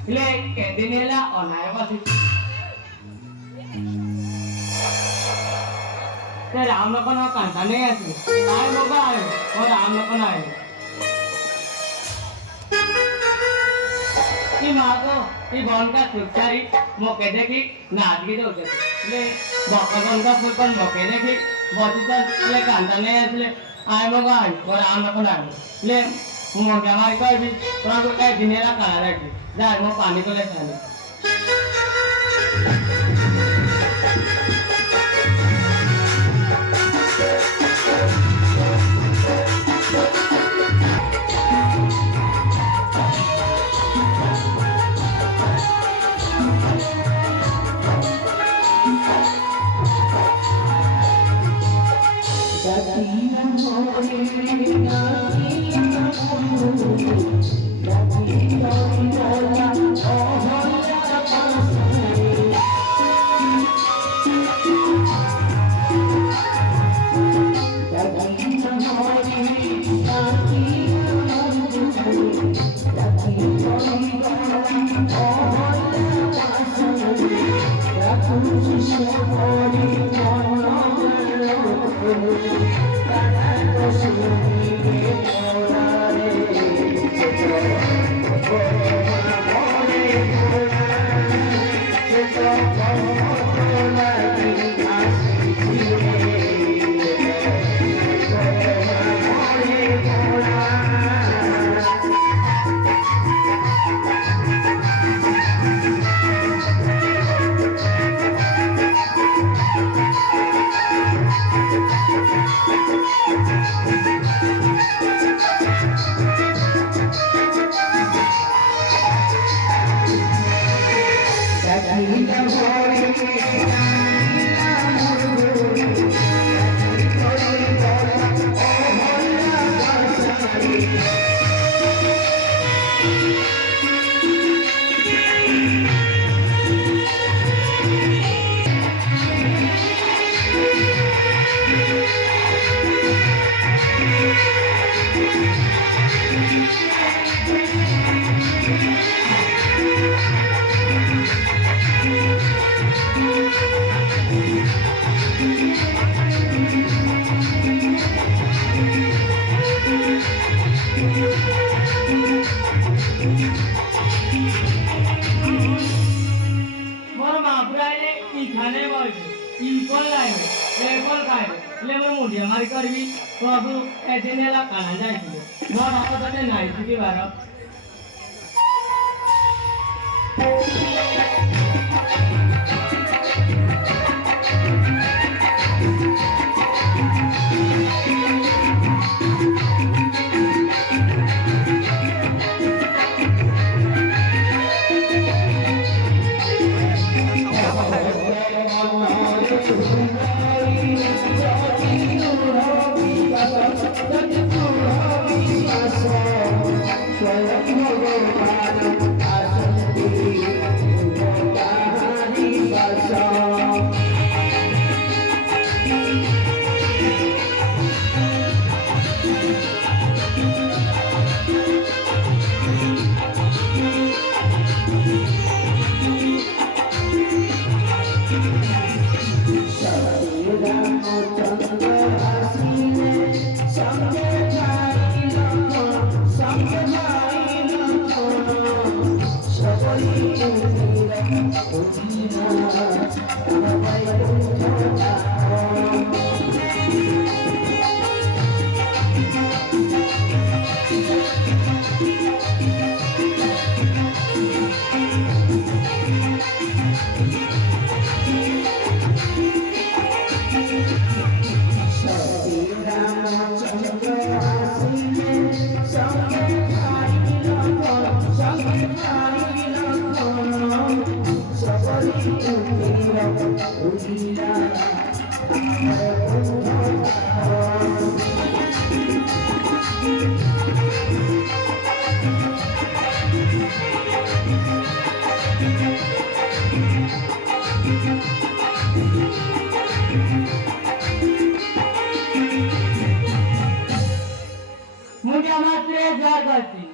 એટલે કેદીનેલા ઓનાયવાથી તે રામ લખન કાંતા નહીં હતી આય મોગા આયો और राम लखन आए की माँ को की बॉन का सुचारी मौके देखी नादगी दो ले बॉन का फुल पर मौके देखी बहुत तो ले कांता नहीं है आए मोगा आए और राम लखन आए ले मोगे हमारी कोई भी थोड़ा को क्या दिनेला करा रखी जाए वो पानी को ले जाने प्रभु एजेनेला काना जायची मग आपण ते नाही किती बारा मुझे मात्र 1000 बची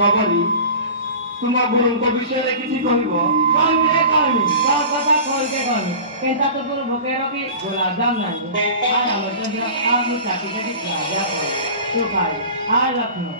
सबरी तुम गुरुଙ୍କ ବିଷୟରେ କିଛି କହିବ? कौन कहनी तो कथा खोल के कहनी कहता तो पूरा भोके रखी गुलाब जाम नहीं आज रामचंद्र आज मुझ चाची से भी राजा पर तू खाई आज लखनऊ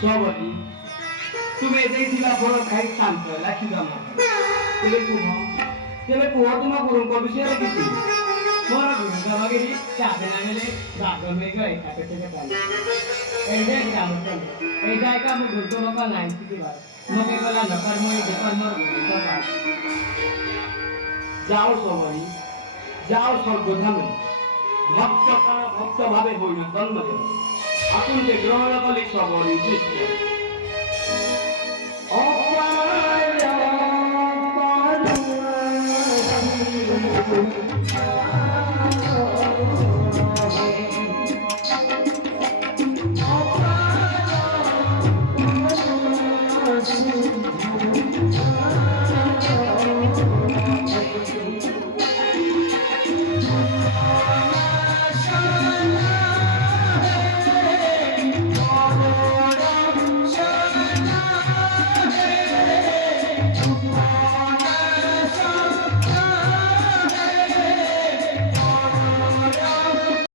सबरी तुम्हें देखिला बड़ खाई शांत लाखी जमा तेरे कुह तुम गुरुଙ୍କ ବିଷୟରେ କିଛି मोर गुरुଙ୍କ वगैरह चाहते लगले रागो में गए काटे के पानी ऐसे रामचंद्र ऐसा का गुरुଙ୍କ का लाइन की बात मके गला नकर मोई देखल मोर गुरुଙ୍କ बात যাও सबरी যাও স্বর্গধামে ভক্ত ভাবে হইল জন্ম দেব আকুলকে গ্রহণ কলি सबरी